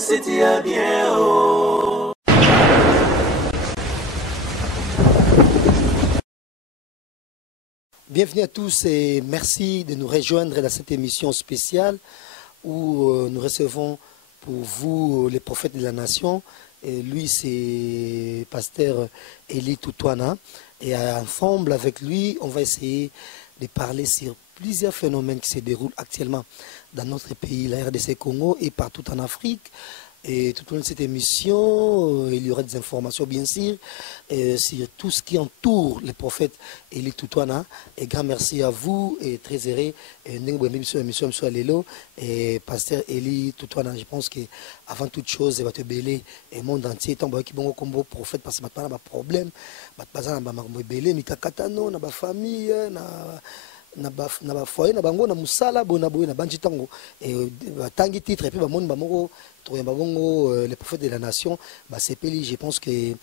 c'était bien. Bienvenue à tous et merci de nous rejoindre dans cette émission spéciale où nous recevons pour vous les prophètes de la nation. Et lui, c'est pasteur Eli Toutouana. Et ensemble avec lui, on va essayer de parler sur plusieurs phénomènes qui se déroulent actuellement dans notre pays, la RDC Congo et partout en Afrique. Et tout au long de cette émission, il y aura des informations bien sûr sur tout ce qui entoure les prophètes Eli Toutouana. Et grand merci à vous et très heureux. Et pasteur Eli Toutouana, je pense qu'avant toute chose, il va te béler le monde entier. Tant que bon comme prophète, parce que maintenant, il y a des problèmes. Il y a des problèmes, il famille, na foyer na bango na musala bona boye na banji tango tangi titre et puis bamoni bamoko to bango les prophètes de la nation ba sepeli je pense que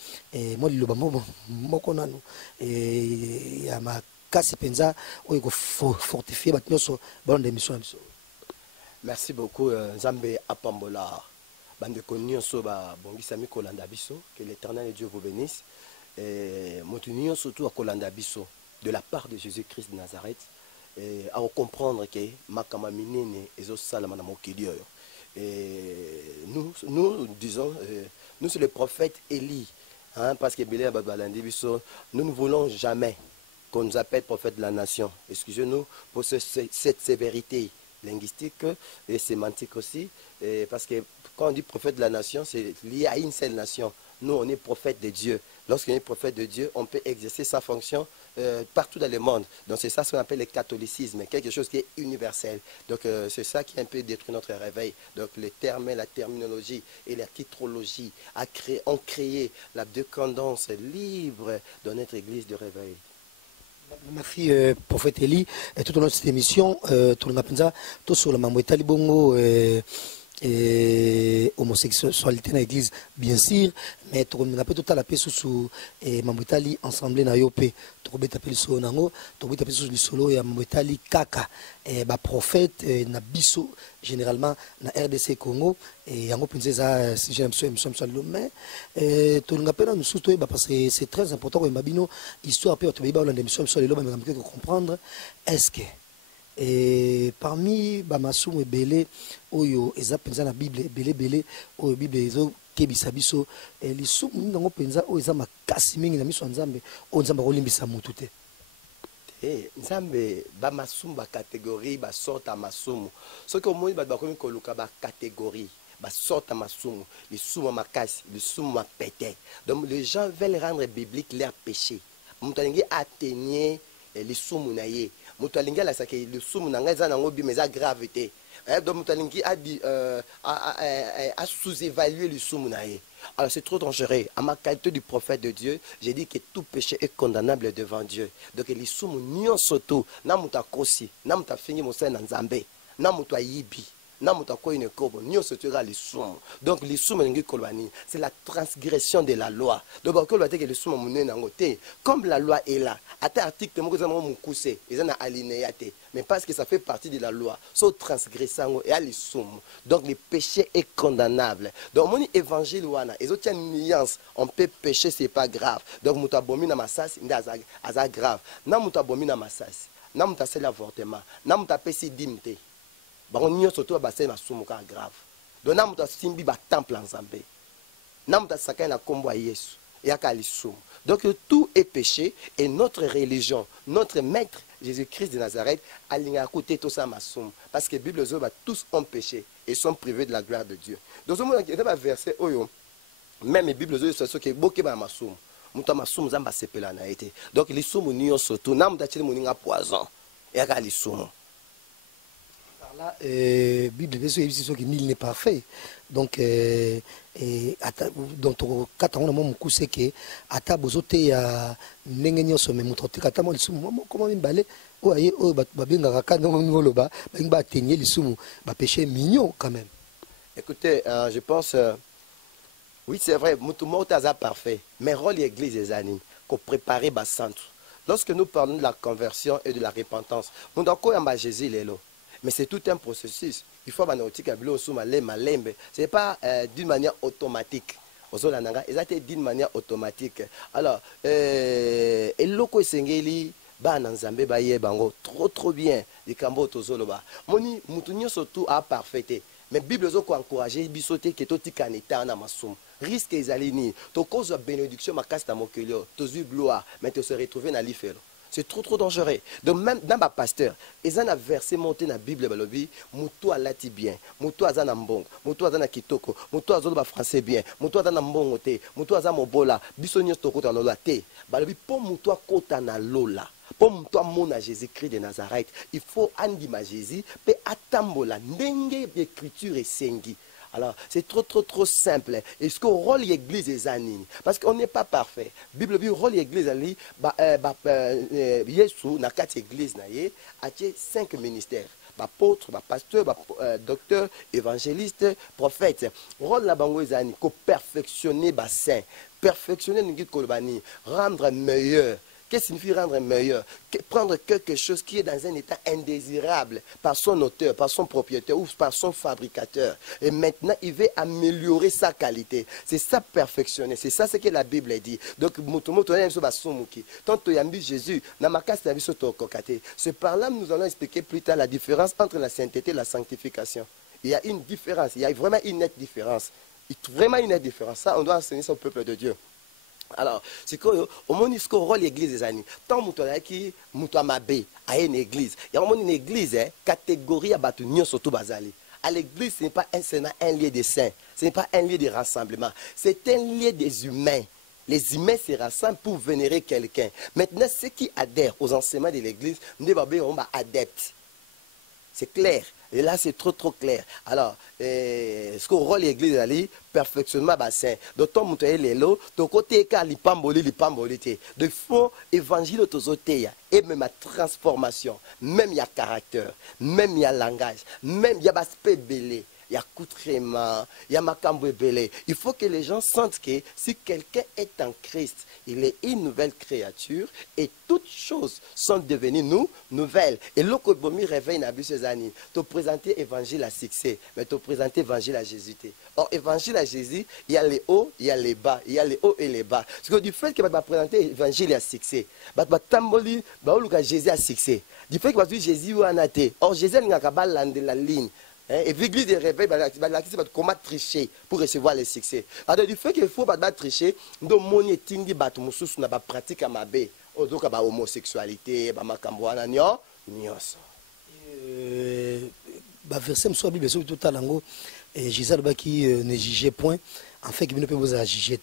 moi le bambo moko nanu ya makasi penza oyo ko fortifier batnyoso bon d'émission. Merci beaucoup Nzambe apambola bande konyoso ba bongisami kolanda biso, que l'Éternel Dieu vous bénisse et motunyo surtout à kolanda biso de la part de Jésus-Christ de Nazareth. À comprendre que makama minene ezo salama na mokili oyo. Nous disons nous c'est le prophète Élie, hein, parce que nous ne voulons jamais qu'on nous appelle prophète de la nation. Excusez-nous pour cette sévérité linguistique et sémantique aussi, parce que quand on dit prophète de la nation, c'est lié à une seule nation. Nous, on est prophète de Dieu. Lorsqu'on est prophète de Dieu, on peut exercer sa fonction partout dans le monde. Donc c'est ça ce qu'on appelle le catholicisme, quelque chose qui est universel. Donc c'est ça qui a un peu détruit notre réveil. Donc les termes, la terminologie et la titrologie ont créé la dépendance libre dans notre église de réveil. Merci prophète Eli. Tout au long de cette émission, tout le monde tout sur le mamouetali bongo et homosexualité dans l'église bien sûr, mais tout le monde tout à la paix sous mamouetali ensemble na yopé tout le monde sur nango tout le monde sur le solo et mamouetali kaka et ba prophète na biso généralement na RDC Congo et yango princesa si j'aime ça mais tout le monde nous surtout parce que c'est très important que mabino histoire peut te ba dans l'émission sur les lobes mais comprendre est-ce que et parmi bamasumu ebele oyo eza penza na Bible ebele oyo Bible ezo kebisa biso lisumu ndongo penza oyo eza makasi mingi na miso ya Nzambe oyo Nzambe akolimbisa mutu te. Nzambe bamasumu ba catégorie ba sorte masumu soki omoni bato bakomi koluka ba catégorie ba sorte masumu lisumu makasi lisumu mapete. Donc les gens veulent rendre biblique leur péché. Mutu alingi atteigner lisumu na ye. Mutalingi la sake le sumu na ngaza na ngobi mais à gravité. Donc mutalingi a sous-évalué le sumu na ye. Alors c'est trop dangereux. À ma qualité du prophète de Dieu, j'ai dit que tout péché est condamnable devant Dieu. Donc les sumu nyon soto na muta kosi, na muta fini mosa na Nzambe, na muta yibi. Donc c'est la transgression de la loi. Donc comme la loi est là, mais parce que ça fait partie de la loi, donc le péché est condamnable. Donc mon évangile on peut pécher, c'est pas grave. Donc mutabomi na masasi c'est grave. Na mutabomi na masasi, na mutasela l'avortement, na mutapesi dimte. Baronio surtout basé na sumuka grave. Donc na muta simbi ba temple en Zambé. Na muta sakai na kombo Yesu. Yakali sum. Donc tout est péché et notre religion, notre maître Jésus-Christ de Nazareth a côté tout ça masum parce que Bible zoba tous ont péché et sont privés de la gloire de Dieu. Dans ce moment il y a un verset oyo même Bible zoba c'est ce que boké ba masum. Muta masum zamba sepela na été. Donc les sum nion surtout na muta tili moninga poison. Yakali sum. Là, Bible dit que nul n'est parfait. Donc, dans ton cas, on a mon coup, c'est que à ta bozote ya n'engagnons sommet mon trotte kata moi les sous comment une balai oh aïe oh babinga raka non nous le bas bah atteigner les sous bah péché mignon quand même. Écoutez, je pense oui c'est vrai mutumo taza parfait mais rôle l'église des animes qu'on préparer bas centre. Lorsque nous parlons de la conversion et de la repentance, nous d'accord en bas Jésus les lots. Mais c'est tout un processus. Il faut que ce n'est pas d'une manière automatique. D'une manière automatique. Alors, et loko esengeli ba nanzambe ba ye bango trop bien de kambo tozoloba. Moni mutunyo surtout a parfaité. Mais Bible zo ko encourager bisote ke to tikaneta na masum. Risque ezali ni to cause de bénédiction makasta mokelio, to zu gloire, mais te se retrouver na lifelo. C'est trop dangereux. Donc même dans ma pasteur, ils ont un verset monté dans la Bible, balobi, mutu alati bien, mutu azana mbongo, mutu azana kitoko, mutu azolo français bien, mutu azana mbongo te, mutu azana mobola, bisonyo stokota lola te. Balobi pour mutu akota na lola. Pour mutu amona Jésus-Christ de Nazareth, il faut andima Jésus, pe atambola ndenge d'écriture et sengi. Alors, c'est trop simple. Est-ce que le rôle de l'église est anime? Parce qu'on n'est pas parfait. La Bible dit que le rôle de l'église est Jésus, dans 4 églises, il y a 5 ministères. Apôtre, pasteur, docteur, évangéliste, prophète. Le rôle de la banque est anime, perfectionner les saints, perfectionner les rendre meilleur. Qu'est-ce que signifie rendre meilleur? Prendre quelque chose qui est dans un état indésirable par son auteur, par son propriétaire ou par son fabricateur. Et maintenant, il veut améliorer sa qualité. C'est ça perfectionner. C'est ça ce que la Bible dit. Donc, Jésus, c'est par là que nous allons expliquer plus tard la différence entre la sainteté et la sanctification. Il y a une différence. Il y a vraiment une nette différence. Vraiment une nette différence. Ça, on doit enseigner ça au peuple de Dieu. Alors, c'est que au moment où le rôle de l'église des années, tant que nous avons une église, il y a une église, catégorie à battre surtout bazali. À l'église, ce n'est pas un lieu de saints, ce n'est pas un lieu de rassemblement, c'est un lieu des humains. Les humains se rassemblent pour vénérer quelqu'un. Maintenant, ceux qui adhèrent aux enseignements de l'église, nous sommes adeptes. C'est clair. Et là, c'est trop clair. Alors, ce qu'on rôle l'église, c'est perfectionnement bassin. D'autant que l'élo, de côté, il de fond, évangile autosotéa, et même la transformation, même il y a caractère, même il y a langage, même il y a aspect belé. Il y a accoutrement, il y a makambo belé. Il faut que les gens sentent que si quelqu'un est en Christ, il est une nouvelle créature et toutes choses sont devenues nouvelles. Et l'okobomi réveille n'a ces années. Te présenter l'évangile à succès, mais te présenter l'évangile à Jésus. Or, évangile à Jésus, il y a les hauts, il y a les bas, il y a les hauts et les bas. Parce que du fait que va présenter l'évangile à succès, va tamboli, va Jésus à succès. Du fait que va dire Jésus ou anaté. Or, Jésus n'a qu'à de la ligne. Et l'église de réveil, comment tricher pour recevoir le succès. Alors, du fait qu'il faut tricher, nous avons pratique à ma baie. Donc, homosexualité, verset soit Bible sur tout à l'ango et Jésus qui ne jugeait point en fait qu'il ne peut vous juger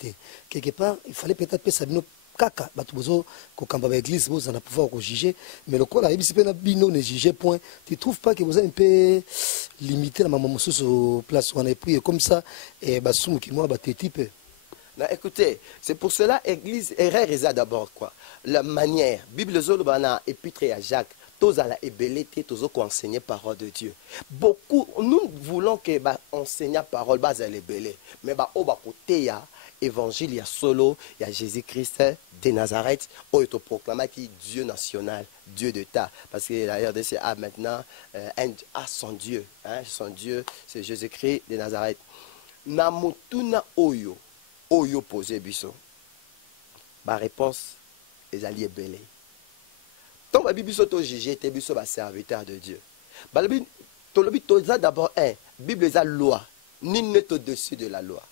quelque part il fallait peut-être ça kaka batu bozo ko kamba ba église vous en a pouvoir ko juger mais le quoi ici pe na bino ne juger point tu trouves pas que vous avez un peu limité la maman sur place où on est pris comme ça et basum qui moi ba type. Non, écoutez, c'est pour cela l'église erreur d'abord quoi la manière Bible zolobana épître à Jacques tous à la ébélité tous qu'on enseigner parole de Dieu beaucoup nous voulons que ba enseigner parole base à l'ébélé mais ba au ba côté ya évangile, il y a solo, il y a Jésus-Christ de Nazareth, où il est proclamé qui est Dieu national, Dieu d'État. Parce que la RDC a maintenant son Dieu. Hein, son Dieu, c'est Jésus-Christ de Nazareth. Namotuna oyo, oyo posé biso. Ma réponse est alliée belé. Donc, la Bible est jugé, tu es serviteur de Dieu. La Bible est d'abord la Bible est la loi. Ni n'est au-dessus de la loi.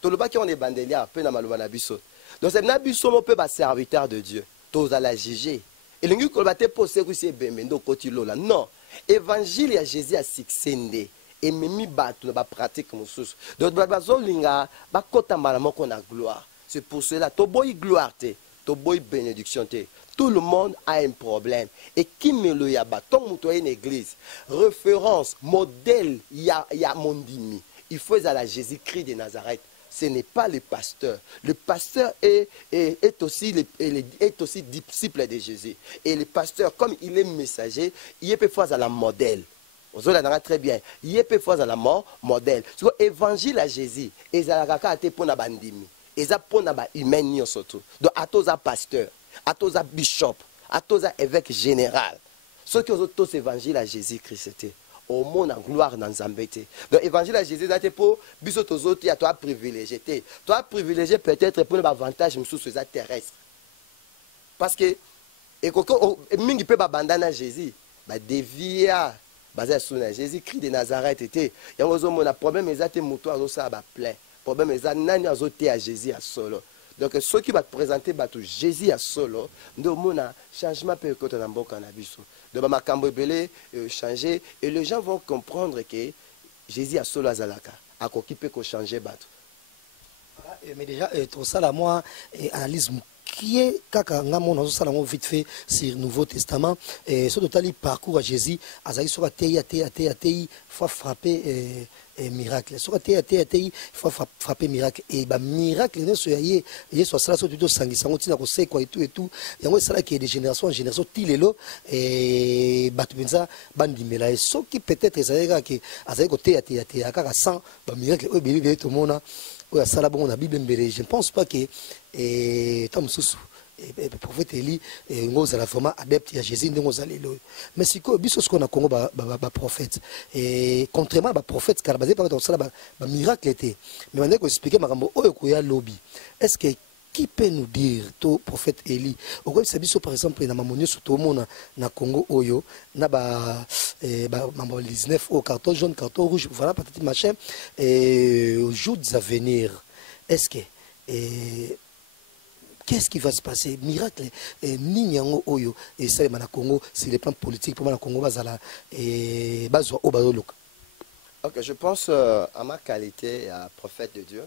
Tout le monde qui est bandélia, peu na malova na biso. Donc c'est na biso mo peut ba serviteur de Dieu. Tous à la juger. Et le ngi ko ba te poser ku c'est bemendo koti lola. Non. Évangile ya Jésus a succédé et memi batu ba pratique mususu. Donc ba zolinga ba kota malamo ko na gloire. C'est pour cela to boy gloire te, to boy bénédiction te. Tout le monde a un problème. Et qui me le yaba ton muto une église. Référence, modèle ya mondimi. Il faut à la Jésus-Christ de Nazareth. Ce n'est pas le pasteur. Le pasteur est aussi disciple de Jésus. Et le pasteur, comme il est messager, il peut faire à la modèle. Vous avez très bien. Il peut faire à la modèle. Sur l'évangile à Jésus, et ça a été pour la bandimi. Et ça pour la humaine surtout. Donc à tous les pasteurs, à tous les bishops, à tous les évêques généraux. Ceux qui ont tous l'évangile à Jésus-Christ, au monde en gloire dans Zambété. Donc l'évangile à Jésus c'est pour biso tozoti à toi privilégié. Toi privilégié peut-être pour l'avantage sous ces terrestres. Parce que et quand mingi peut abandonner Jésus, bah dévia basé sur Jésus Christ de Nazareth était. Il y a un problème exact moto à ça ba plein. Problème exact nani azoté à Jésus à solo. Donc ceux qui va présenter bateau Jésus à solo, nous mona changement peut côté na mboka na biso. De ma cambo belé changer et les gens vont comprendre que Jésus à solo azalaka a qui peut changer bateau. Mais déjà tout ça là moi analyse qui est kaka ngamo na ça là vite fait sur Nouveau Testament et ce total parcours à Jésus azali sur atei faut frapper miracle sur atei faut frapper miracle et ba miracle ne so yé soit ça so tout sangisa ngotina ko se quoi et tout yango ça là qui est de génération en génération tilelo et batu benza bandimela et ce qui peut-être ezaleka que azali ko atei kaka sans ba miracle o bébé tout mona. Je ne pense pas que le prophète Élie est vraiment adepte à Jésus. Mais si ce qu'on a Congo, prophète, et contrairement à prophète, car basé par un miracle était. Mais on a expliqué ma lobby. Est-ce que qui peut nous dire, le prophète Élie, par exemple, dans Mamonio, surtout na Congo, Oyo, na 19 au carton jaune, carton rouge, voilà, peut-être machin, et aux jours à venir, est-ce que, qu'est-ce qui va se passer? Miracle, Ninyango Oyo, et ça, na Congo, c'est les plans politiques, pour moi, na Congo, bazala, et bazwa au bazolok. Ok, je pense à ma qualité à prophète de Dieu,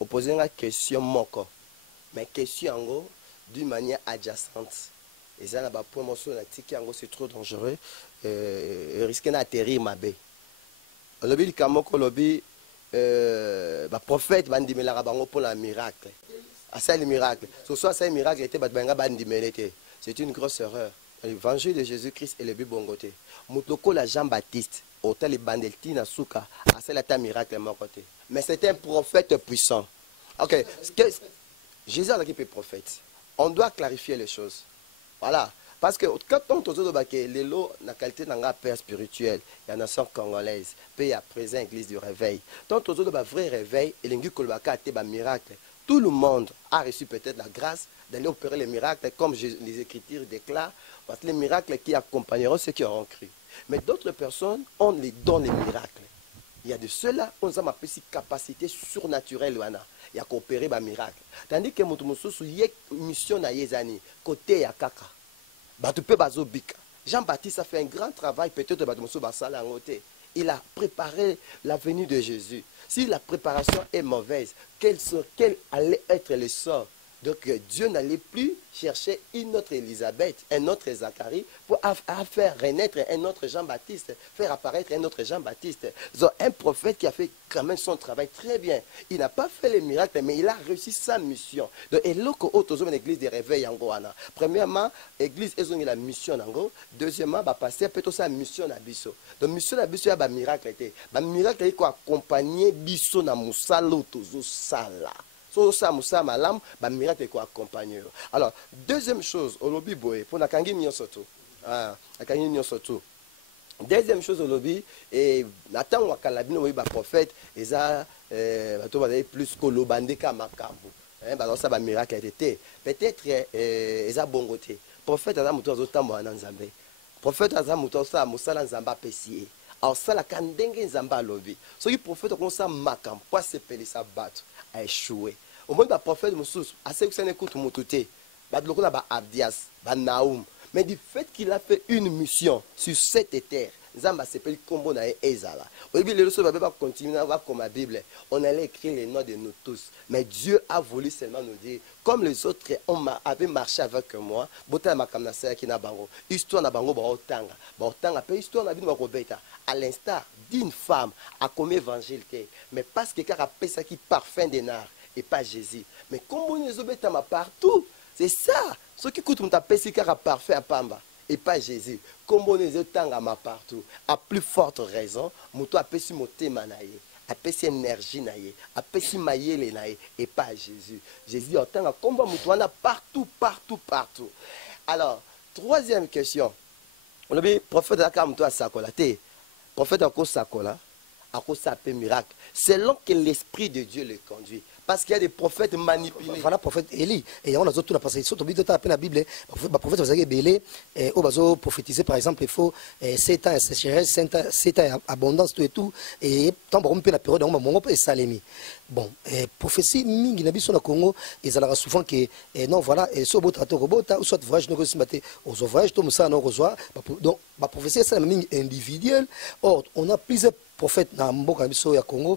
opposer la question moko. Mais question en gros d'une manière adjacente. Et ça, la promotion c'est trop dangereux. Risquer d'atterrir ma baie. Le lobby du Kamoko, le lobby, prophète, bandimela pour la miracle. À ça, le miracle. Ce soit ça, le miracle était bandimela. C'est une grosse erreur. L'évangile de Jésus-Christ est le but bon côté. Moutoko la Jean-Baptiste, hôtel Bandelti na Souka, à ça, le miracle mon côté. Mais c'était un prophète puissant. Ok. Jésus est prophète. On doit clarifier les choses. Voilà. Parce que quand on dit que les lots, la qualité d'un père spirituel, il y a une nation congolaise, pays à présent, église du réveil. Tant on dit que vrai réveil, et le miracle, tout le monde a reçu peut-être la grâce d'aller opérer les miracles, comme les Écritures déclarent, parce que les miracles qui accompagneront ceux qui auront cru. Mais d'autres personnes, on les donne les miracles. Il y a de ceux-là, on a une capacité surnaturelle. Il y a coopéré par miracle. Tandis que il y a une mission à Yezani, côté à Kaka. Jean-Baptiste a fait un grand travail, peut-être il a préparé la venue de Jésus. Si la préparation est mauvaise, quel allait être le sort? Donc Dieu n'allait plus chercher une autre Élisabeth, un autre Zacharie, pour faire renaître un autre Jean-Baptiste, faire apparaître un autre Jean-Baptiste. Un prophète qui a fait quand même son travail très bien. Il n'a pas fait les miracles, mais il a réussi sa mission. Donc, et là, l'église des réveils en Goana. Premièrement, l'église est la mission en Go. Deuxièmement, passer plutôt sa mission à Bisso. Donc, mission à Bisso, il y a un miracle. Un miracle qui accompagner Bisso dans Moussalo, Tozo Sala. Miracle accompagner. Alors, deuxième chose, au lobby boy, pour la kangi surtout. Deuxième chose au lobby, et Nathan Wakalabino, oui, prophète, et ça, plus que l'obandeka makambo. Ça va miracle été. Peut-être, ils ont bon côté. Prophète, Adam Mouton Zotambo en Zambé. Prophète, Adam Mouton Sa Moussala Zamba Pessie. Alors, ça, la Kandenge Zamba lobby. Ce qui prophète, comme ça, makam, pas se peler sa batte, a échoué. Au moins, le prophète Moussous, assez que ça n'écoute Moutouté, Abdias, Naoum. Mais du fait qu'il a fait une mission sur cette terre, Zamba s'appelle Kombo na Ezala. Au début, les gens va continuer à voir comme la Bible. On allait écrire les noms de nous tous. Mais Dieu a voulu seulement nous dire, comme les autres avaient marché avec moi, histoire na bango baotanga. Baotanga pe histoire na bino bakobeta. À l'instar d'une femme a comme évangile. Mais parce que car a payé ça qui parfum d'énard et pas Jésus. Mais comme on les obéta partout, c'est ça. Ce qui coûte mon tapé c'est car a parfait à Pamba. Et pas Jésus. Comme on les a partout. À plus forte raison, Mouto a payé mon thème naïe, a payé énergie naïe, a payé maïe naïe, et pas Jésus. Jésus a tant à combat Mouto a partout, partout, partout. Alors, troisième question. On a dit prophète de la Mouto a sakolaté. prophète akosakola akosape miracle selon que l'esprit de Dieu le conduit. Parce qu'il y a des prophètes manipulés. Voilà, prophète Élie. Et on a d'autres parce que surtout dans la Bible, le prophète vous avez belé, au bazo prophétiser par exemple, il faut 7 ans de sécheresse, 7 ans d'abondance, tout et tout. Et tant qu'on peut la période, on peut salémi. Bon, prophétie mingi nabi sur le Congo, ils ont souvent que non voilà, soit botato robota ou soit voyage nous aussi maté aux voyages, tout ça non reçoit. Donc, ma prophétie c'est la mingi individuelle. Or, on a plusieurs prophètes dans mboka biso ya Congo.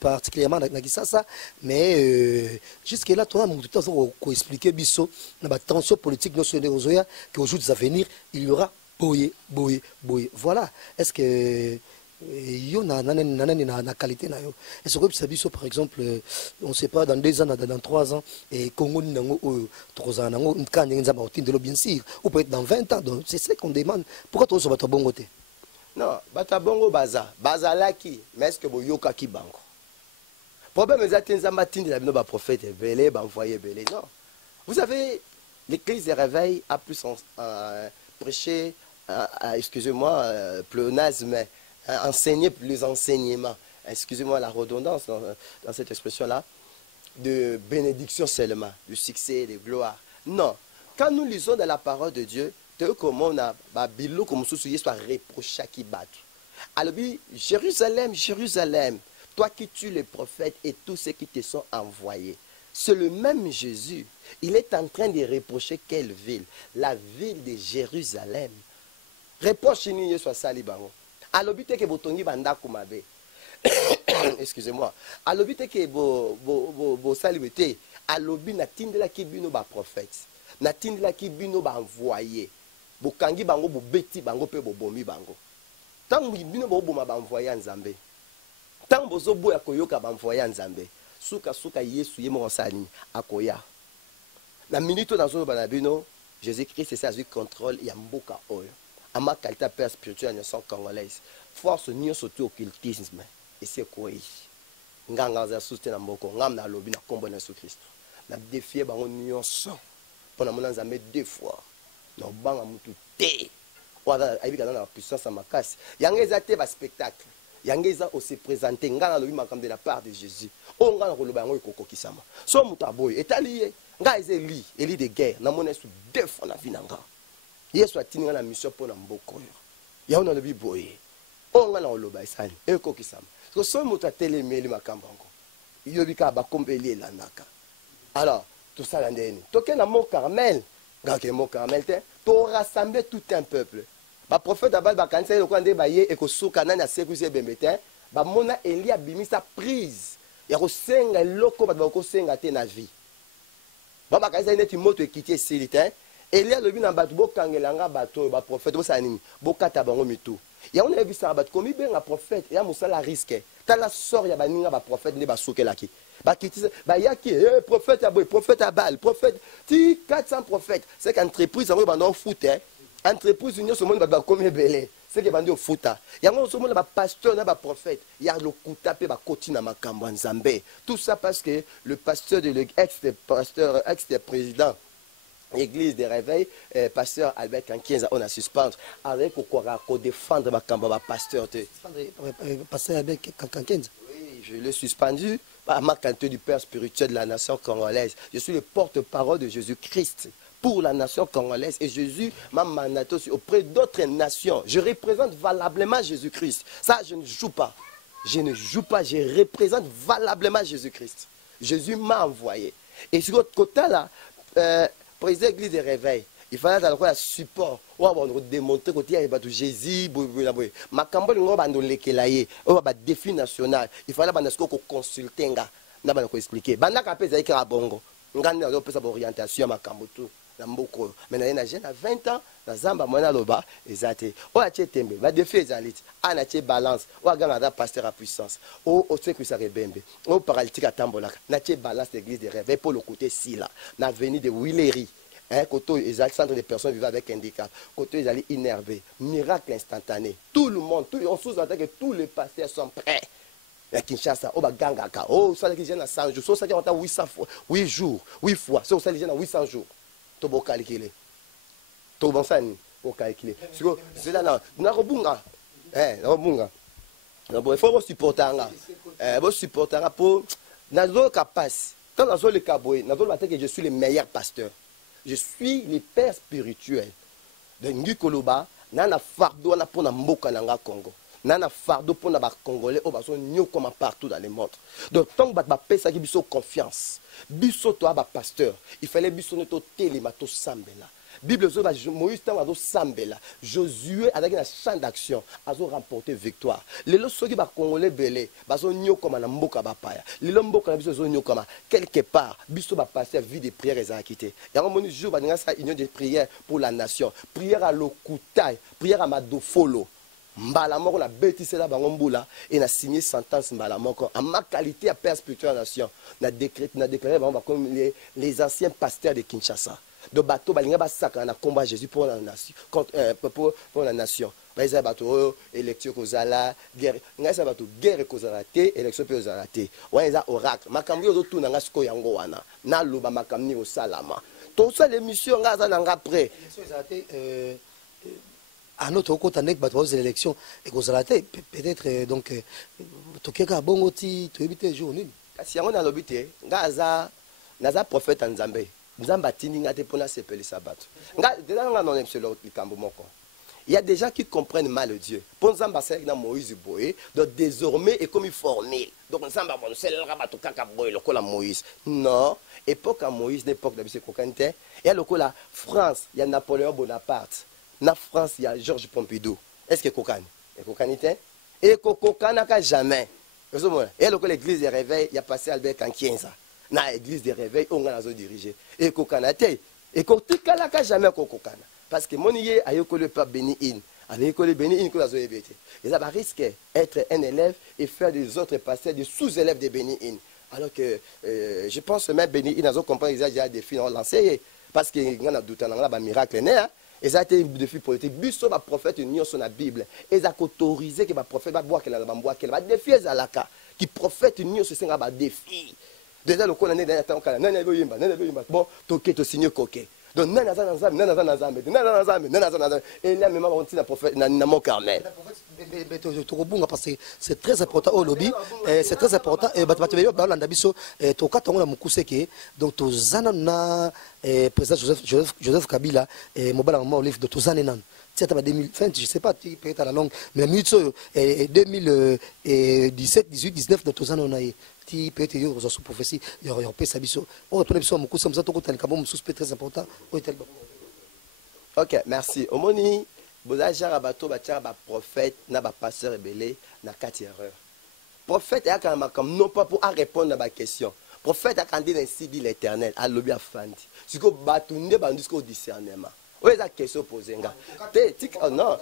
Particulièrement dans Kisasa, mais jusque-là, tu as mon temps pour expliquer biso la tension politique nationale qu'au jour à venir, il y aura boyé. Voilà. Est-ce que il y a une qualité est-ce que ça biso par exemple, on ne sait pas dans 2 ans, dans 3 ans, et Congo nango 3 ans nango quand on va bien sûr, ou peut-être dans 20 ans. Donc c'est ça qu'on demande. Pourquoi tu vas bon côté? Non, bata bongo baza laki, mais est-ce que boyoka ki bango? Problème est que les prophètes belé, envoyé belé. Non. Vous savez, l'église des réveils a plus prêché, excusez-moi, pléonasme, mais enseigné plus enseignements. Excusez-moi la redondance dans cette expression-là, de bénédiction seulement, de succès, de gloire. Non. Quand nous lisons dans la parole de Dieu, comment on a Babylone comme souci soit reproché à qui battre. Alors Jérusalem, Jérusalem, toi qui tues les prophètes et tous ceux qui te sont envoyés. C'est le même Jésus. Il est en train de reprocher quelle ville? La ville de Jérusalem. Reproche ni soit salibango. Alors but que botongi banda kumabe. Excusez-moi. Alors but que bo salibete. Alors but na tindela ki bino ba prophète. Na tindela ki bino ba envoyé. Bokangi bango bobeti bango pe bobomi bango. Tant bino boboma ba envoyé Nzambe. Tant bozo boya koyoka ba envoyé Nzambe. Suka Yesu yemo sani akoya. La minute dans zo ba bino, Jésus-Christ c'est ça du contrôle ya mboka oyo. Ama qualité père spirituel nation congolaise. Force nyo surtout occultisme et c'est quoi? Nganga za soutenir mboko ngam na lobi na kombo na Jésus-Christ. Na défier bango nyonso. Pona mona Nzambe 2 fois. Non banga mutu te wala ayibika na puissance makasi yangeza te ba spectacle yangeza o se présenter ngana lobi makambe de la part de Jésus o ngana ko loba yango ikokokisama so mutu aboy etaliye nga ezeli eli de guerre na mona su 2 fois na vinanga Yesu atini na mission pona mboko yo ya ona lobi boye o ngana ko loba isani ekokisama so mutu atelemeli makambo ngo yobika ba kombeli elandaka. Alors tout ça landeni toke na Mont Carmel. Gake Mont Carmel pour rassembler tout un peuple. Ba prophète d'abord ba kanisa le kwande ba ye ekosuka nani asekuse bembete ba mona Elia bimisa prise ya ko senga loko ba ko senga te na vie. Ba kanisa neti moto ekiti silite Elia lobi na batu bokangelanga bato ba prophète bo sanini bokata bango mitu. Ya on a vu ça ba komi benga prophète ya musala risque. Tala sort ya baninga ba prophète ne ba sokelaki. Bah yaki prophète à boy, prophète à balle, prophète, 400 prophètes. C'est qu'entreprise en bandon foot hein. Entreprise union ce monde va comme belé. C'est que bandon foot. Il y a un ce monde ba pasteur na ba prophète. Il y a le kutape ba kotina makambo nzambe. Tout ça parce que le pasteur de l'ex-pasteur ex-président Église des réveils, pasteur Albert Kankienza, on a suspendu avec quoi défendre makambo ba pasteur. Pasteur Albert Kankienza. Je l'ai suspendu par ma qualité du père spirituel de la nation congolaise. Je suis le porte-parole de Jésus-Christ pour la nation congolaise. Et Jésus m'a mandaté aussi auprès d'autres nations. Je représente valablement Jésus-Christ. Ça, je ne joue pas. Je ne joue pas, je représente valablement Jésus-Christ. Jésus m'a envoyé. Et sur l'autre côté-là, président de l'Église des réveils, il fallait avoir un support. On va démontrer que Jésus, Makambo Lingo Lekelaye, on va défi national. Il fallait consulter, on va expliquer. Banda Kapé Zaïki Rabongo, on a une orientation à Makambo tout. Mais il y a 20 ans, na Zamba Mona Loba, exacté. On a été tembe, va défi les alites, on a été balance, on a gagné pasteur à puissance, on sait que ça rebembe, on paralytique à Tambola, on a été balance l'église des réveils pour le côté si là, on a venu de Willery. Côté les centres de personnes vivant avec handicap, côté ils allaient énerver, miracle instantané. Tout le monde, on sous-entend que tous les pasteurs sont prêts. À Kinshasa, au Bagangaka, oh, ça qui vient à 100 jours, ça qui vient à 800 fois, 8 jours, 8 fois, ça qui vient à 800 jours. Tout bon calculé. Tout bon ça, au calculé. C'est là, non, Narobunga. bunga. Il faut supporter vous supporter pour nazo capacité. Quand nazo le kaboy, nazo le que je suis le meilleur pasteur. Je suis le père spirituel. De Ngi Koloba, nana fardo na pona mboka nanga Congo. Nana fardo pona ba Congolais au baso nyo comme partout dans le monde. Donc tant que ba pesa ki biso confiance. Biso to ba pasteur, il fallait biso ne to telema to sambela. Bible zo ba Moïse tant azo sambela. Josué avec un champ d'action azo remporter victoire. Lelo soki ba Congolais belé, baso nyo comme na mboka ba paya. Lelo mboka na biso zo nyo comme quelque part biso ba passer vie de prière et quitté. Ya moni jour ba nga sa union de prière pour la nation. Prière à l'Okutai, prière à Madofolo. Mbala moko la bêtise la bango mbula et na signé sentence mbala moko en ma qualité à père spirituel de la nation na déclaré bango comme les anciens pasteurs de Kinshasa de bateau balinga ba saka na combat Jésus pour la nation pour la nation ba isa bateau élection kozala guerre ngasa bateau guerre kozala té élection pe kozala té wa isa oracle makambi ozo tuna nga siko yango wana na loba makamni au salama tout ça l'émission ngaza nanga après à notre côté, on a des élections et qu'on a peut-être donc Tokeka Bongoti, tu habites les jours. Si on a l'habité, Gaza, Naza prophète en Zambé, Nzamba Tininga te pona sepeli sabat. Déjà on a non sur le cambo moko. Il y a des gens qui comprennent mal Dieu. Pour Nzamba c'est dans Moïse Boé, donc désormais est comme formel. Donc Nzamba bon c'est le rabato kaka boy le cola Moïse. Non, époque à Moïse, l'époque de Kokante, et à le cola France, il y a Napoléon Bonaparte. Na France, il y a Georges Pompidou. Est-ce que Kokane? Et Kokane était? Et Kokane n'a jamais. Et l'église des réveils, il y a passé Albert Kankienza. Na l'église des réveils, on a dirigé. Et Kokane était. Et Kokane n'a jamais Kokane. Parce que mon yé a eu le pape Béni In. Avec le Béni In, ils ont risqué d'être un élève et faire des autres passer des sous-élèves de Béni In. Alors que je pense que même Béni In a compris qu'ils ont des filles lancées. Parce qu'il y a un miracle. Et ça a été des défis politiques. Biso va prophète union sur la Bible. Et ça a autorisé que le prophète va boire qu'elle va boire qu'elle va défier Zalaka. Qui prophète union sur un défi. Déjà le connaît dans temps quand nana yimba bon toké to signer coquet. Donc nana zanazam et là même on dit la prophète na mon Carmel. Parce que c'est très important au lobby, c'est très important et donc tozana président Joseph Kabila et mobile moment livre de tozana c'est à 2020 je sais pas peut-être à la longue mais 2017 18 19 de tozana on a ti peut-être yo sous prophétie il y a pesa biso on retourne biso mo kusa mzato ko tan kabom suspect très important. OK, merci. Omoni Bozaja Rabato Batia ba prophète na ba pasteur rebellé na 4 erreurs. Prophète a quand même non pas pour répondre à ma question. Prophète a quand dit ainsi dit l'Éternel à lobi afandi. Ce que batunde bandisco discernement. Où est la question posée nga? Non,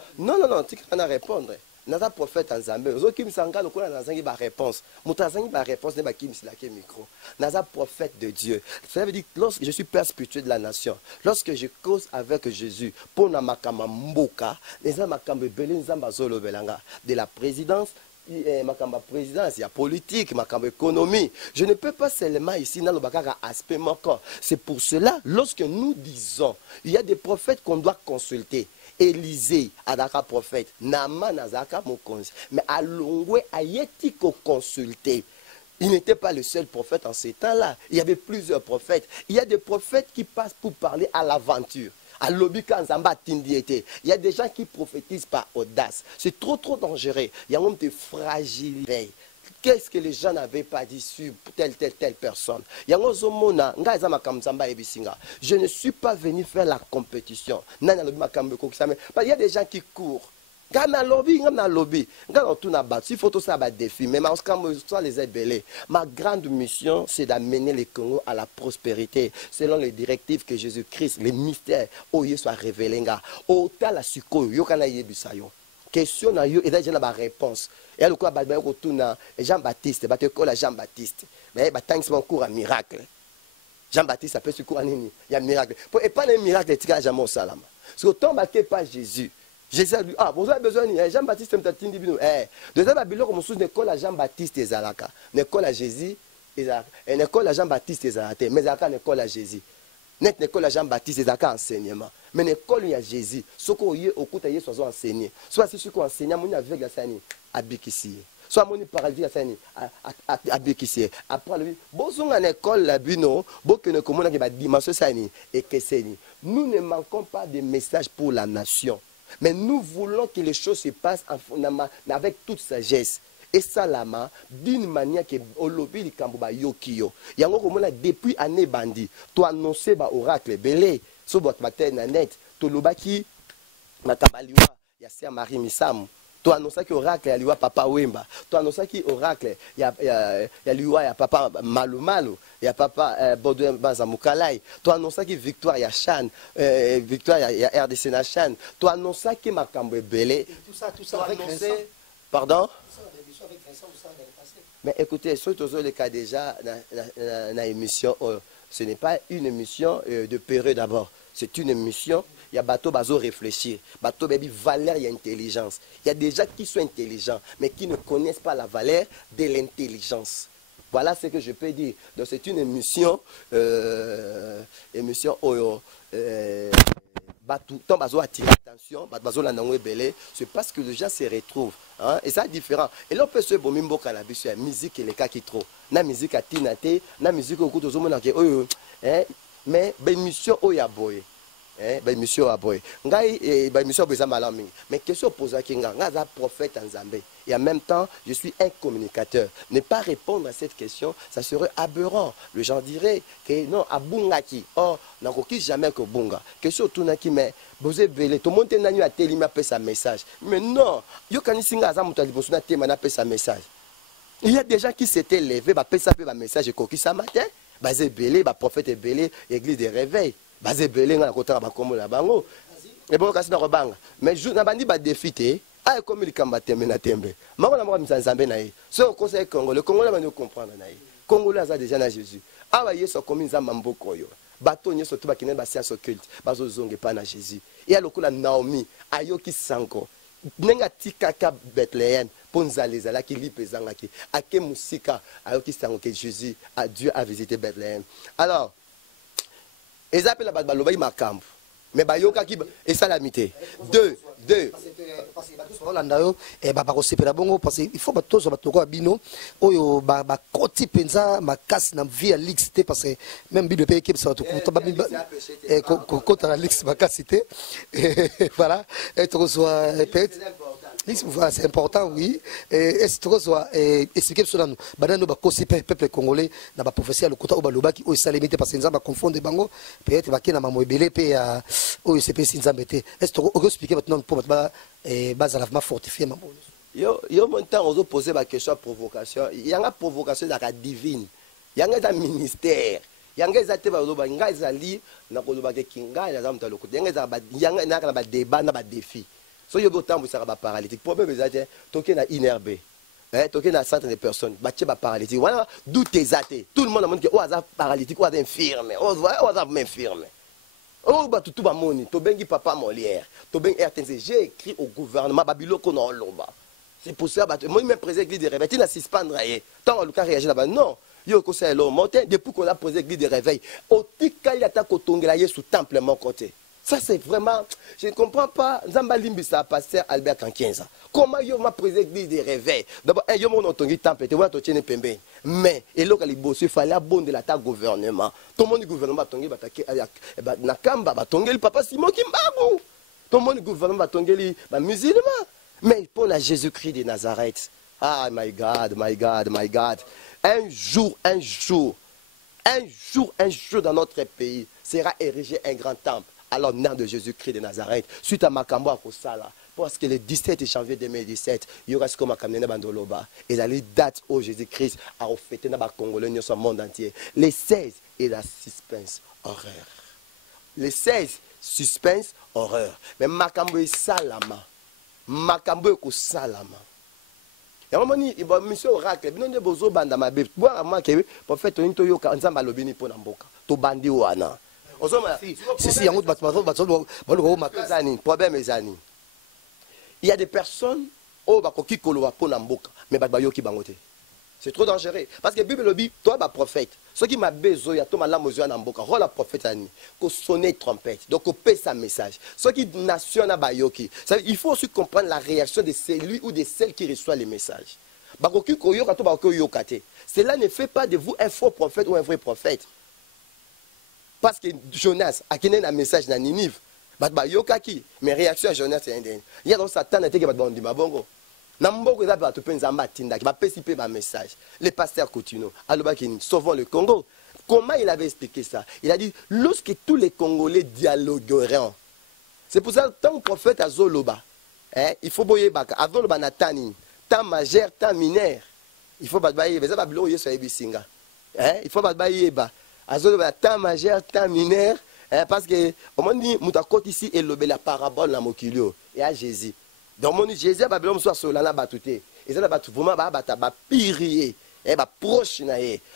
tu vas répondre. Naza prophète en Zambie. Zo kim sanga lokola nazangi ba réponse. Mutazangi ba réponse ne ba kim silake micro. Naza prophète de Dieu. Ça veut dire que lorsque je suis père spirituel de la nation, lorsque je cause avec Jésus pour na makama mboka, neza makamba belé nzamba zolo belanga de la présidence makamba présidence, il y a politique, makamba économie. Je ne peux pas seulement ici dans le bakara aspect manquant. C'est pour cela lorsque nous disons, il y a des prophètes qu'on doit consulter. Élisée, Adaka prophète, Naaman Azaka Mokonzi, mais à Longwe, Ayeti consulté. Il n'était pas le seul prophète en ces temps-là. Il y avait plusieurs prophètes. Il y a des prophètes qui passent pour parler à l'aventure. À l'obika Nzamba Tindiete. Il y a des gens qui prophétisent par audace. C'est trop dangereux. Il y a un homme de fragilité. Qu'est-ce que les gens n'avaient pas dit sur telle personne? Je ne suis pas venu faire la compétition. Il y a des gens qui courent. Il faut tout ça défi. Mais ma grande mission, c'est d'amener les Congo à la prospérité selon les directives que Jésus-Christ, les mystères, soit révélés. Question na yo et déjà la réponse et le quoi ba retourna Jean-Baptiste ba te kola Jean-Baptiste mais ba tangi mon cours à miracle Jean-Baptiste appelle ce cours à nini il y a miracle et pas les miracles tika jamais au salama parce que tombe pas Jésus lui vous avez besoin ni Jean-Baptiste m'tatindi bino déjà ba biloko mususu ne kola Jean-Baptiste ezalaka ne kola Jésus ezalaka et ne kola Jean-Baptiste ezalaka mais ezalaka ne kola Jésus net l'école à Jean-Baptiste et Zaka enseignement mais l'école il y a Jésus ce qu'on y okuta yesu azo enseigner soit c'est ce qu'on enseigne moni avec la sani abikisi soit moni paradis la sani abikisi après lui bozonga na école la bino bokene komona ke ba dimanche sani et keseni nous ne manquons pas de messages pour la nation mais nous voulons que les choses se passent avec toute sagesse et ça lama d'une manière que olobi likambo ba yokiyo yango komona depuis année bandi to annoncer ba oracle belé so bot matin na net to lobaki makabaliwa ya Sœur Marie Misamu to annoncer que oracle ya liwa papa Wemba to annoncer que oracle ya liwa ya papa Malumalu ya papa Baudouin Banzamukalai to annoncer que victoire ya Chan victoire ya RDC na Chan to annoncer que makambo belé tout ça avec Vincent. Pardon. Mais écoutez, surtout le cas déjà dans l'émission, ce n'est pas une émission de période d'abord. C'est une émission, il y a bateau bazo réfléchir, bateau baby valeur, il y a intelligence. Il y a des gens qui sont intelligents, mais qui ne connaissent pas la valeur de l'intelligence. Voilà ce que je peux dire. Donc c'est une émission, attention, c'est parce que les gens se retrouvent. Hein? Et ça différent. Et là, on peut se bomber cannabis, la musique et les cas qui trop. La musique à tinate, la musique au coup de zoom, mais l'émission oya boy. L'émission a boy. L'émission a malami. Mais question posée à Kinga, un prophète en Zambie. Et en même temps, je suis un communicateur. Ne pas répondre à cette question, ça serait aberrant. Les gens diraient que non, à Bungaki, oh, n'a jamais que Bunga. Question tout n'a qui mais vous avez tout le monde n'a télé appelle sa message. Mais non, yo kanisinga azamuta libosuna tema na pesa message. Il y a des gens qui s'étaient levés, bah pesa pe message et coquille ça matin, bah zébélé, bah prophète belé, église de réveil. Basé belé na kota ba komo la bango et bon kasi na robanga mais jour na bandi ba défité ay comme il kamba tembe na tembe mako na mo misanzambe na ye so ko se Congo le Congo la bandi comprendre na ye Congo la za déjà na Jésus awa yeso komi nzamba mboko yo bato nyeso to bakine ba science occulte bazo zonge pa na Jésus et alokola Naomi ayoki sanko nenga tikaka Bethléem ponza les ala ki lipezanga ki ake musika ayoki sango que Jésus a Dieu a visité Bethléem alors ils appellent la baloba makambu mais bayoka ki et ça l'amité deux parce que Rolanda yo et ba kosepela bongo parce qu'il faut batozo batoko abino oyo ba koti penza makasi na vie à l'XT parce que même bino pe équipe ça to kota la l'X makasi té voilà être soit peut-être c'est important, oui. Est-ce que expliquer cela nous banano ba kosi peuple congolais na ba prophétie le kota obaloba qui o salemité parce que nzamba confondre bango peut-être ba kena mamo ebele pe o CP sinzambete. Est-ce que expliquer maintenant pour ba base à la fortifier mambo. Yo montant on poser ba question provocation. Il y a une provocation la divine. Il y a un ministère. Yanga ezate ba loba nga ezali na koloba ke kinga na zamta lokuta. Yanga na ba débat na ba défi. So yo go tambu saka ba paralytique problème ezate toke na inerbe toke na centre de personnes batie ba paralytique voilà d'où tes athées tout le monde montre que o aza paralytique o aza infirme o aza infirme o ba tutu ba moni to bengi papa Molière to bengi RTNC j'ai écrit au gouvernement babiloko na oloba c'est pour ça moi même président église de réveil il a suspendre tant le cas réagir là-bas non yo ko c'est l'homme monté depuis qu'on a posé église de réveil au tikali ata ko tongela Yesu temple mon côté. Ça c'est vraiment, je ne comprends pas. Nzamba Limbisa pasteur Albert Kankienza. Comment yo m'a présenté l'église des réveils. D'abord, yo mon entendu temple, tu vois to tiene pembe. Mais et là les boss, il fallait abonder l'attaque gouvernement. Tout le monde gouvernement tongi batake na kamba batongeli papa Simon Kimbabu. Tout le monde gouvernement batongeli ba musulman. Mais pour la Jésus-Christ de Nazareth. Ah my God, my God, my God. Un jour dans notre pays sera érigé un grand temple. Alors, nom de Jésus-Christ de Nazareth, suite à Makambo à Kosala, parce que le 17 janvier 2017, il y aura ce qu'on m'a caminé Bandoloba. Et la date où Jésus-Christ a fêté dans le Congolais, dans le monde entier. Les 16 et la suspense horreur. Les 16, suspense horreur. Mais Makambo est salama. Makambo est salama. Et à un moment donné, monsieur Oracle, il y a besoin de ma bébé. Pour faire ton interview, on s'en va l'obéir pour n'importe quoi. Bandi wana. Si, en problème est zani. Il y a des personnes qui koloba pour n'importe mais bayoki bangote. C'est trop dangereux. Parce que la Bible dit, toi, bah, prophète, ceux qui m'a besoin, il y a tout mal à Namboka, rôle la prophète, qu'on sonne trompette, donc on paie sa message. Ceux qui nation à Bayoki, il faut aussi comprendre la réaction de celui ou de celle qui reçoit les messages. Cela ne fait pas de vous un faux prophète ou un vrai prophète. Parce que Jonas a donné un message dans Ninive, mais réaction à Jonas, c'est un dernier. Il y a donc Satan qui a dit, les pasteurs continuent. Sauvons le Congo. Comment il avait expliqué ça? Il a dit, lorsque tous les Congolais dialogueront, c'est pour ça que tant que prophète à Zoloba, il faut boyer baka, à Zoloba natani, tant majeur, tant mineur, il faut battre, il faut battre, à Zoloba tant majeur, tant mineur, parce que, au moment dit, Moutakot ici, et la parabole dans Mokilio, et à Jésus. Donc, mon Jésus, Babylone soit sur la batouté. Et ça, la vraiment, pirier. Et proche,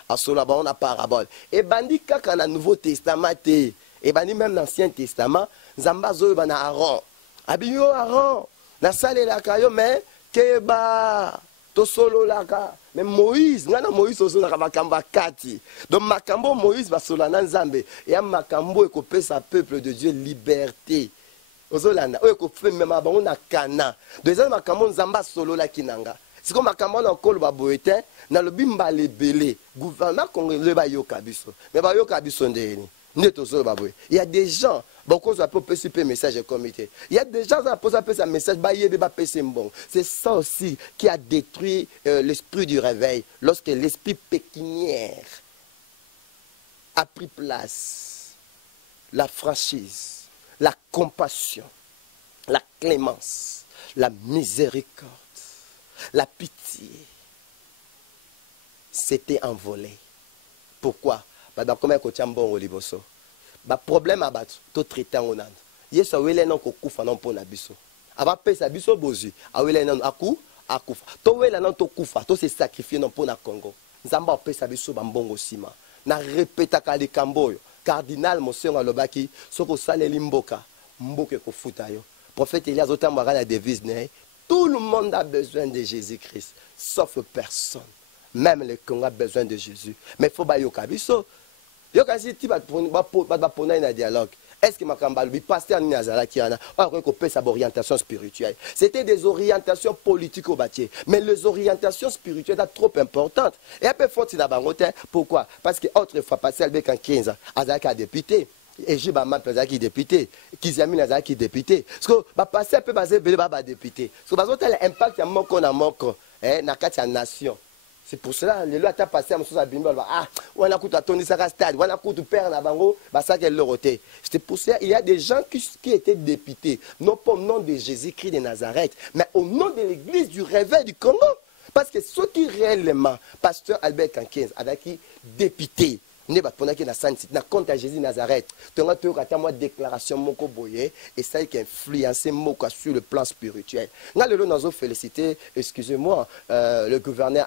à cela, on a parabole. Et bandi, quand on a Nouveau Testament, et bandi, même l'Ancien Testament, Zamba Zoe, bana Aaron. Abio Aaron, la salle la caillou, mais, Keba, to solo la ka. Mais Moïse, Moïse, au solo la Makamba Kati. Donc, Makambo, Moïse, va sur la Nanzambe. Et à Makambo, et couper sa peuple de Dieu, liberté. Ozolanda oyo ko fe mema bango na kana deuxième makambo nzamba solo la kinanga siko makambo na kolo ba boete na lobimba lebele gouvernement congolais ba yoka biso mais ba yoka biso ndeni neto solo ba boye il y a des gens beaucoup ça peut passer message comité il y a des gens ça pose un message ba yebe ba pese mbon c'est ça aussi qui a détruit l'esprit du réveil lorsque l'esprit pécuniaire a pris place la franchise la compassion, la clémence, la miséricorde, la pitié s'était envolé. Pourquoi? Comme un cochambon au liboso. Problème à battre, tout traité en onande. Yes, a wele non kokufa non pona biso. Aba pesa biso bozu, a wele non akufa. To wele non to kufa, to se sacrifier non pona Congo. Nzamba pesa biso bambongo sima. Na répéta kali kamboyo. Cardinal Monsieur Alobaki, soko saleli mboka, mboka ko futayo. Prophète Elias otambara la devise né. Tout le monde a besoin de Jésus-Christ, sauf personne. Même le Congo a besoin de Jésus. Mais il faut ba yoka biso. Yoka si ti ba pona na dialogue. Est-ce que Makambalubi, pasteur Nazara qui en a sa orientation spirituelle? C'était des orientations politiques au bâti. Mais les orientations spirituelles sont trop importantes. Et un peu fort, c'est d'abord. Pourquoi? Parce que autrefois, pasteur Albek en 15 ans, Azaka député. Et j'ai ma qui député. Kizami Nazara qui député. Parce que pasteur peut baser Baba député. Parce que l'impact a manqué na manqué. Na la nation. C'est pour cela les lois t'as passé à monsieur Abimba on a coûté à Tony Sarastad on a coûté père na bango ça qu'elle leur ôté. C'est pour cela il y a des gens qui étaient députés non pas au nom de Jésus-Christ de Nazareth mais au nom de l'église du réveil du Congo parce que ceux qui réellement pasteur Albert Kankens avec qui député ne pas pendant qu'il a senti na compte à Jésus Nazareth tu as moi déclaration moko boye et ça qui influencé moko sur le plan spirituel nga lelo nazo féliciter excusez-moi le gouverneur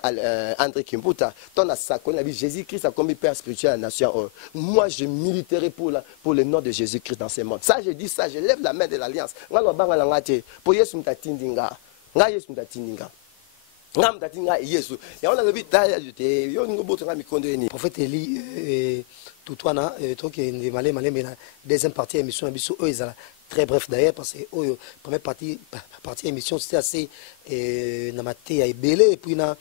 André Kimbuta ton a ça qu'on a vu Jésus-Christ a comme père spirituel à la nation moi je militerai pour le nom de Jésus-Christ dans ce monde ça je dis ça je lève la main de l'alliance nga lo banga ngate pour Yesu mtatindinga nga Yesu mtatindinga. Prophète Eli Toutouana, deuxième partie de l'émission, très bref d'ailleurs, parce que la première partie de l'émission c'était assez namaté à Ebele, et puis na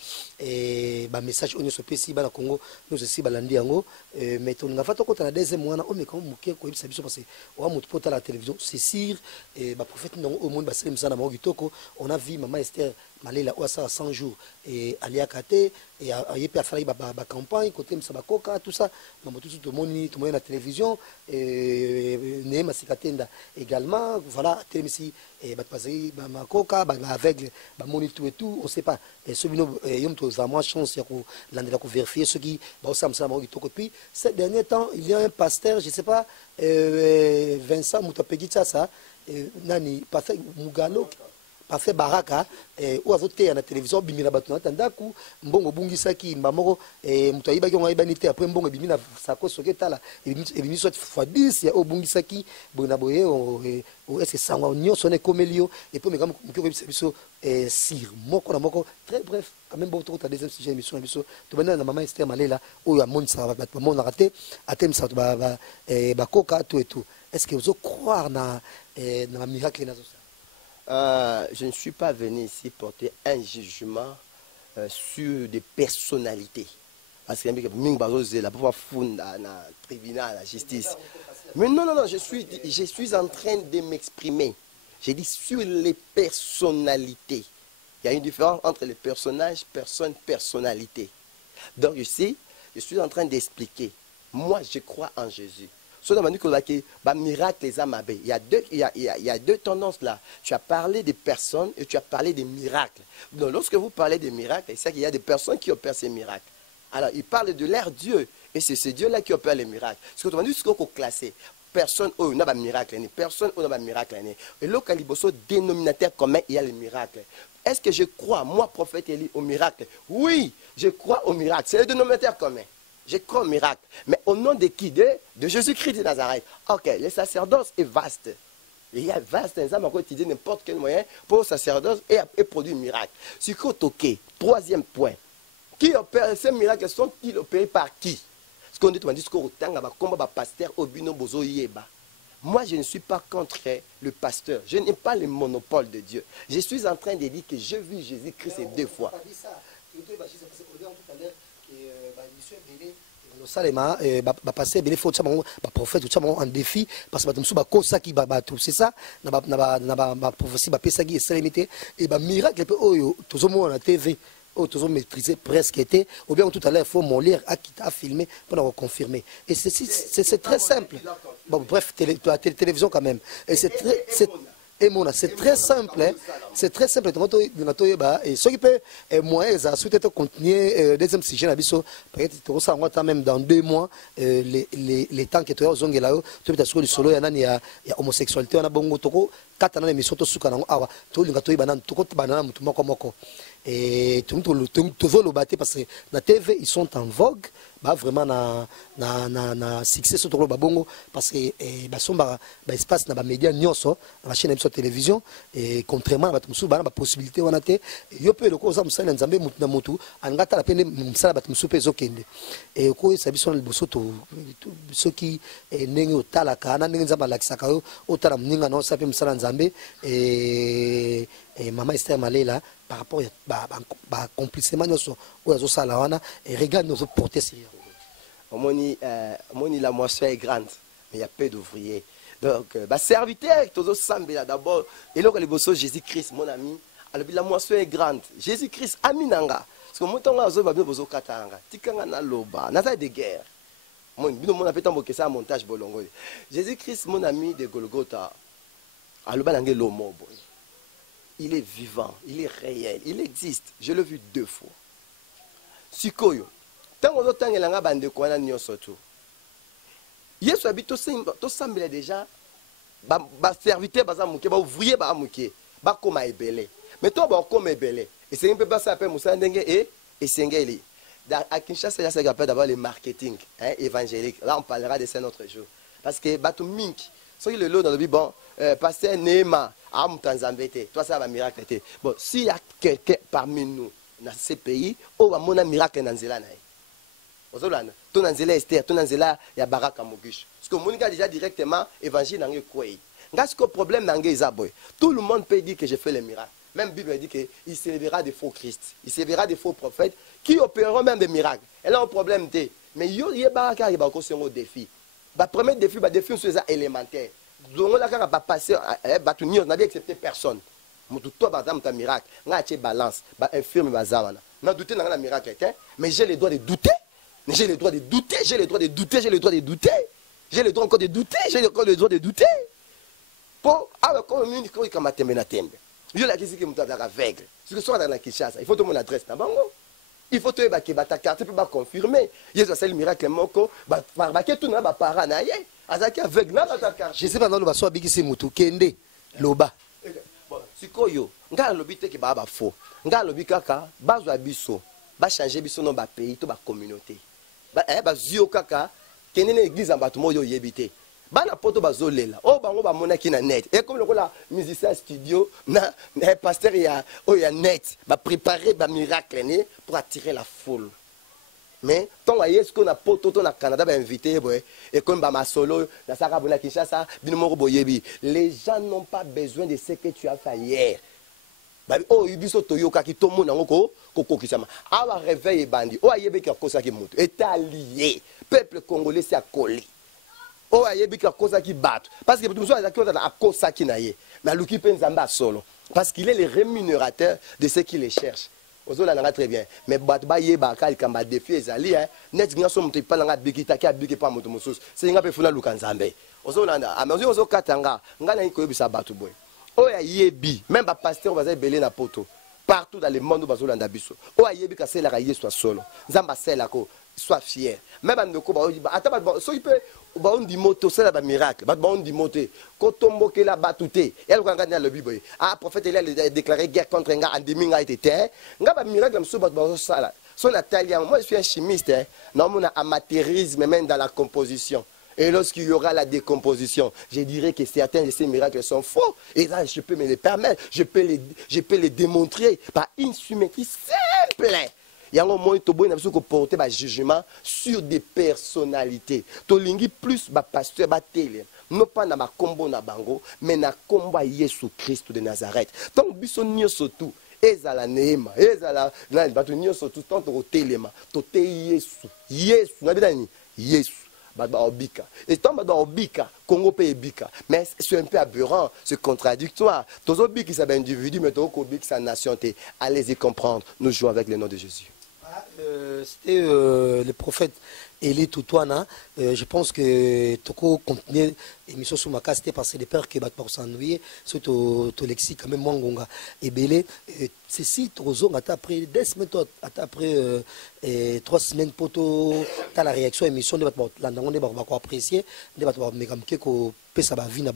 message on se pesi dans Congo, nous aussi balandi yango, mais on a fait la deuxième mois, on est comme mouké quoi parce que on a montré à la télévision, c'est sûr, et prophète au monde basé msana Mogitoko, on a vu maman Esther Malela Ouassa 100 jours et Alia Kate et a fait la campagne côté Msabakoka tout ça, tout le monde à la télévision et Nema Sikatenda également voilà télévision et Batpazi Makoka aveugle moniteur et tout on sait pas et ce bino yom to vraiment chance ya ko landa ko vérifier ce qui ba Samsa Mogitoko puis ces derniers temps il y a un pasteur je sais pas Vincent Moutapegitsa ça nani pasteur Mugalo parfait baraka ou azote na télévision bimina bato na tandaku mbongo bungisaki mbamoko muto ayibaki on ayibani te après mbongo bimina sako soke tala ebimi soit fois 10 ya obungisaki bona boye o est-ce sangwa nyonso ne komelio et puis mekam mukiko biso sir moko na moko très bref quand même beaucoup ta deuxième sujet émission na biso to bana na mama Esther Malela oyo amonisa bato mona raté atemisa to ba koka tout et tout est-ce que vous croire na na miracle na ça? Je ne suis pas venu ici porter un jugement sur des personnalités. Parce que Ming Bazo la pouvoir funda na tribunal, la justice. Mais non, je suis en train de m'exprimer. J'ai dit sur les personnalités. Il y a une différence entre les personnages, personnes, personnalités. Donc je suis en train d'expliquer. Moi, je crois en Jésus. Miracle, il y a deux tendances là. Tu as parlé des personnes et tu as parlé des miracles. Donc, lorsque vous parlez des miracles, c'est qu'il y a des personnes qui opèrent ces miracles. Alors, ils parlent de leur Dieu. Et c'est ce Dieu-là qui opère les miracles. Ce que tu as dit, c'est qu'on classé. Personne n'a pas de miracle. Personne n'a pas de miracle. Et là, quand il y a dénominateur commun, il y a les miracles. Est-ce que je crois, moi, prophète Élie, au miracle? Oui, je crois au miracle. C'est le dénominateur commun. Je crois au miracle. Mais au nom de qui? De Jésus-Christ de Nazareth. Ok, le sacerdoce est vaste. Il y a vaste, ça m'a utilisé n'importe quel moyen pour le sacerdoce et produire un miracle. Ce qui est ok. Troisième point. Qui opère ces miracles? Sont-ils opérés par qui? Ce qu'on dit, on dit que pasteur Obino Bozo Yeba. Moi, je ne suis pas contre le pasteur. Je n'ai pas le monopole de Dieu. Je suis en train de dire que j'ai vu Jésus-Christ 2 fois. Salema passer bele faut tchama prophète tchama en défi parce que batumsu ba kosa ki ba c'est ça na ba prophétie ba pesa ki selemité et ba miracle pe oyo tozomo na TV oyo tozo maîtriser presque été ou bien tout à l'heure il faut mon lire à filmer pour confirmer et c'est très simple. Bon bref télévision quand même et c'est très simple, hein? C'est très simple. Et ce qui peut moyen ça souhaiter continuer deuxième sujet peut-être même dans 2 mois les temps que tu as zongé là tu peux sur le solo il y a homosexualité on a bongo toko 4 ans d'émission to suka nango awa to linga to ibana to banana mutu moko et tout le battre parce que la TV ils sont en vogue bah vraiment na succès sur le babongo parce que bah somba bah espace na ba média nyonso na chaîne de télévision et contrairement à battu musu bana ba possibilité wana te yo pe le ko za musala nzambe mutu na mutu angata la pene musala battu musu pe zokende et ko sabiso na bosoto soki ndenge otala kana ndenge nzamba lakisaka yo otala mninga na sape musala nzambe et Maman Esther Malela par rapport à accomplissement et regarde nos portées sérieux. Moni la moisson est grande, mais il y a peu d'ouvriers. Donc, serviteur, d'abord, et là, le Jésus-Christ, mon ami, la moisson est grande. Jésus-Christ, Aminanga. Parce que mon temps, on va bien Katanga. Tikanga na loba, nata de guerre. Mon appelle ça montage bolongo. Jésus-Christ, mon ami de Golgotha, aloba nange lomo boy. Il est vivant, il est réel, il existe. Je l'ai vu 2 fois. Sikoyo. Tant que vous avez un bande de quoi surtout. Yesu habite tout semble déjà. Serviteur, ouvrier, comme ebele. Mais toi, comme ebele. Et c'est un peu ça appelle Moussa Ndenge et Sengeli. À Kinshasa, il y a d'abord le marketing évangélique. Là, on parlera de ça un autre jour. Parce que Batou Mink, ce qui est le lot dans le Bible, pasteur Néma, toi, ça va miracle. Bon, s'il y a quelqu'un parmi nous, dans ces pays, où on a un miracle dans Zélana. Ton Anzela Esther, ton Anzela, il y a Baraka Mogush. Parce que mon gars déjà directement, évangile dans le quoi. Parce que le problème dans le tout le monde peut dire que j'ai fait les miracles. Même la Bible dit qu'il servira des faux Christ, il servira des faux prophètes qui opéreront même des miracles. Et là, le problème est, mais il y a Baraka qui va aussi un défi. Le premier défi, c'est élémentaire. Donc, on a passé, on n'a accepté personne. Toi, par exemple, tu as un miracle, tu as une balance, tu as un infirme, tu as douté dans un miracle, mais j'ai le droit de douter. J'ai le droit de douter, j'ai le droit de douter, j'ai le droit de douter. J'ai le droit encore de douter, j'ai encore le droit de douter. Pour avoir une communauté comme la tembe. Je la question que vous avez aveugle. Ce que soit dans la Kinshasa, il faut te mon adresse là-bas. Il faut te dire ta carte, tu peux pas confirmer. Il y a un miracle, moko, tout n'a pas paranaïe. Je sais pas dans le basso à Bigisi Moutou, Kende, Loba. sikoyo nga lobi te ki ba faux nga lobi kaka bazwa biso ba changer biso no ba pays to ba communauté ba zio kaka kenene église en bato moyo yebité bana poto bazolela o bango ba monaki na net et comme le la musicien studio na pasteur ya net ba préparer ba miracle né pour attirer la foule. Mais tant est-ce qu'on a poto to na Canada ba invité boy et comme ba masolo na saka bona Kinshasa binomoro boyebi les gens n'ont pas besoin de ce que tu as fait hier. Ba o ibiso toyoka ki to mona ngoko kokokisama awa réveil bandi o ayebe ki akosa ki mutu est allié peuple congolais s'est collé. Oh, il y a cause qui bat. Parce que tout le monde a cause qui n'a pas. Mais Luki Penzamba solo. Parce qu'il est le rémunérateur de ceux qui les cherchent. Ozo la nga très bien. Mais batba yeba kali kamba défi ezali hein. Net nga so mutu pa nga bikita ki abiki pa mutu mususu. C'est nga pe funa luka nzambe. Ozo landa. Amazi ozo katanga. Nga na ko yebisa batu boy. Oh ya yebi. Même ba pasteur baza belé na poto. Partout dans le monde bazo landa biso. Oh ya yebi ka sela ka yeso solo. Nzamba sela ko. Sois fier. Même andeko ba attends so il peut ba on dit moto c'est la miracle. Ba on dit moté. Kotombo ke la batute. Elle quand ngana le bible. Ah prophète il a déclaré guerre contre nga andeminga était. Nga ba miracle mso ba sala. Son italien moi je suis un chimiste hein. Non mon amateurisme même dans la composition. Et lorsqu'il y aura la décomposition, je dirais que certains de ces miracles sont faux. Et là, je peux me les permettre. Je peux les démontrer par une symétrie simple. Il y a un moment où il faut porter un jugement sur des personnalités. Tolingi plus ba pasteur ba télé. Non pas na ma combo na bango, mais na combat Yesu Christ de Nazareth. Donc biso nyonso tout ezala neema, ezala na bato nyonso tout tant to telema, to te Yesu. Yesu na bidani Yesu. Baba obika. Et tant baba obika, Congo pe ebika. Mais c'est un peu aberrant, c'est contradictoire. Tous obiki c'est un individu, mais tous obiki c'est une nation. Allez-y comprendre. Nous jouons avec le nom de Jésus. C'était le prophète Élie Toutouana. Je pense que Toko continuer l'émission sur ma case, c'était parce que les pères qui battent pour s'ennuyer, surtout au lexique, quand même, Mwangonga et Belé. Ceci, Trozo, après 2 semaines, après 3 semaines, poto, t'as la réaction émission, on va apprécier, on va ça va venir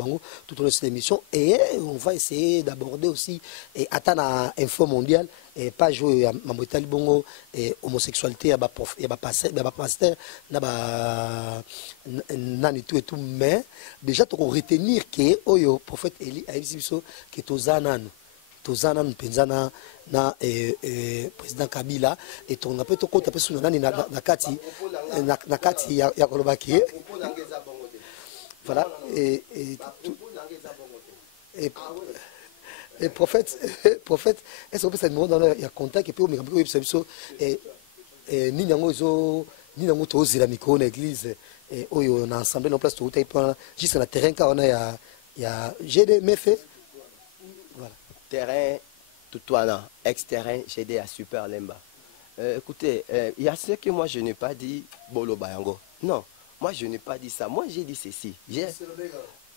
tout au long de cette émission et on va essayer d'aborder aussi et attendre info mondiale et pas jouer à Mamotali Bongo et homosexualité à pasteur nani tout et tout mais déjà tu retenir que oyo prophète Élie a dit que tozana penzana na président Kabila et ton appel to compte sur nani na kati ya kolobaki voilà et prophète est-ce que ça nous dans il y a contact et puis et ni nango to la micro na église et oyo na ensemble na place to taille point juste na terrain car on a il y a GD méfait voilà terrain Toutouana ex-terrain GD à Super Lemba. Écoutez, il y a ce que moi je n'ai pas dit Bolo Bayango. Non. Moi, je n'ai pas dit ça. Moi, j'ai dit ceci.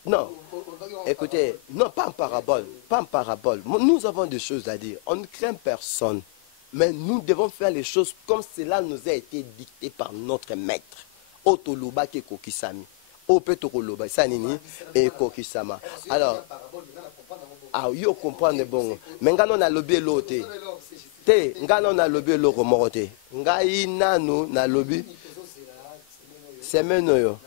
Non. Écoutez, non, pas en parabole. Pas en parabole. Nous avons des choses à dire. On ne craint personne. Mais nous devons faire les choses comme cela nous a été dicté par notre maître. Otoluba ke kokisami. Opetokoloba sanini et kokisama. Alors, ah, yo comprendre bon. Mais ngano na lobby l'autre. Te, ngano na lobby l'autre morote. Ngai nanu na lobby. C'est maintenant.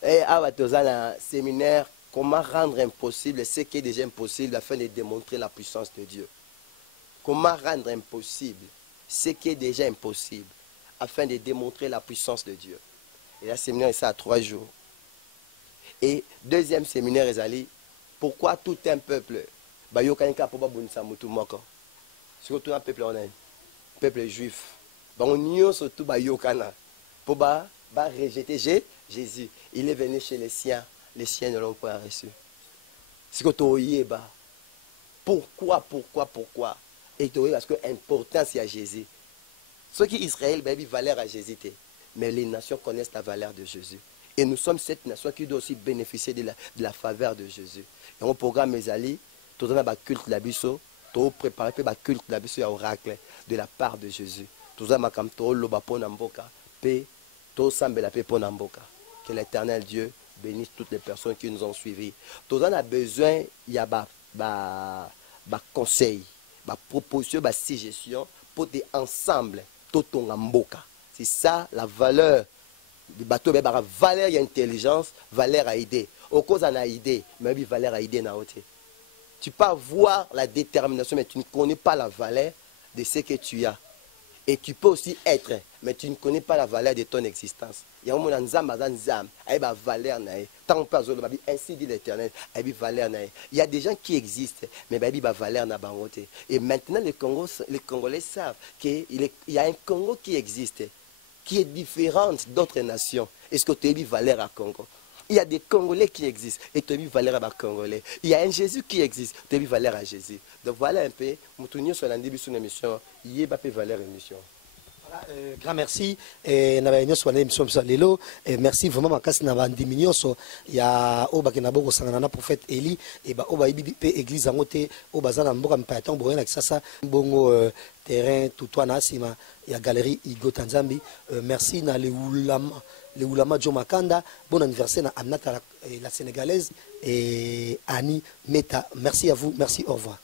Et à un séminaire, comment rendre impossible ce qui est déjà impossible afin de démontrer la puissance de Dieu. Comment rendre impossible ce qui est déjà impossible afin de démontrer la puissance de Dieu. Et là, séminaire est ça à 3 jours. Et deuxième séminaire est allé. Pourquoi tout un peuple? Surtout un peuple, on a un peuple juif. On a surtout pour rejeter Jésus. Il est venu chez les siens ne l'ont pas reçu. C'est que pourquoi et parce que l'importance c'est à Jésus. Ceux qui Israël valeur à Jésus, mais les nations connaissent la valeur de Jésus. Et nous sommes cette nation qui doit aussi bénéficier de la faveur de Jésus. Et mon programme mes alliés, tout le monde culte la biso, tout préparer le culte la biso oracle de la part de Jésus. Tout ça makam to loba pona mboka, pe to sambela pe pona mboka. Que l'Éternel Dieu bénisse toutes les personnes qui nous ont suivis. Tout on a besoin, il y a conseil, proposition, suggestion pour des ensemble, tout on mboka. C'est ça la valeur du bateau, valeur et intelligence, valeur à idée. Au cause on a idée, mais valeur à idée na oté. Tu peux avoir la détermination, mais tu ne connais pas la valeur de ce que tu as. Et tu peux aussi être, mais tu ne connais pas la valeur de ton existence. Il y a un moment valeur, ainsi dit l'Éternel, il y a des gens qui existent, mais il y a valeur. Et maintenant, les Congolais savent qu'il y a un Congo qui existe, qui est différent d'autres nations. Est-ce que tu as valeur à Congo? Il y a des Congolais qui existent et tu as mis valeur à Congolais. Il y a un Jésus qui existe, tu as mis valeur à Jésus. Donc voilà un peu, nous sur l'émission, il y a pas valeur émission. Grand merci. Merci vraiment makasi na bandimi nyonso ya obaki na boko sangana na prophète Eli et ba oba ibi pe église yango te obazana mboka mpayaton boye na kisasa bongo terrain tutwa na sima ya galerie Igo Tanzambi. Merci na le Oulama Joe Makanda. Bon anniversaire à Amnata la sénégalaise et Annie Meta. Merci à vous, merci, au revoir.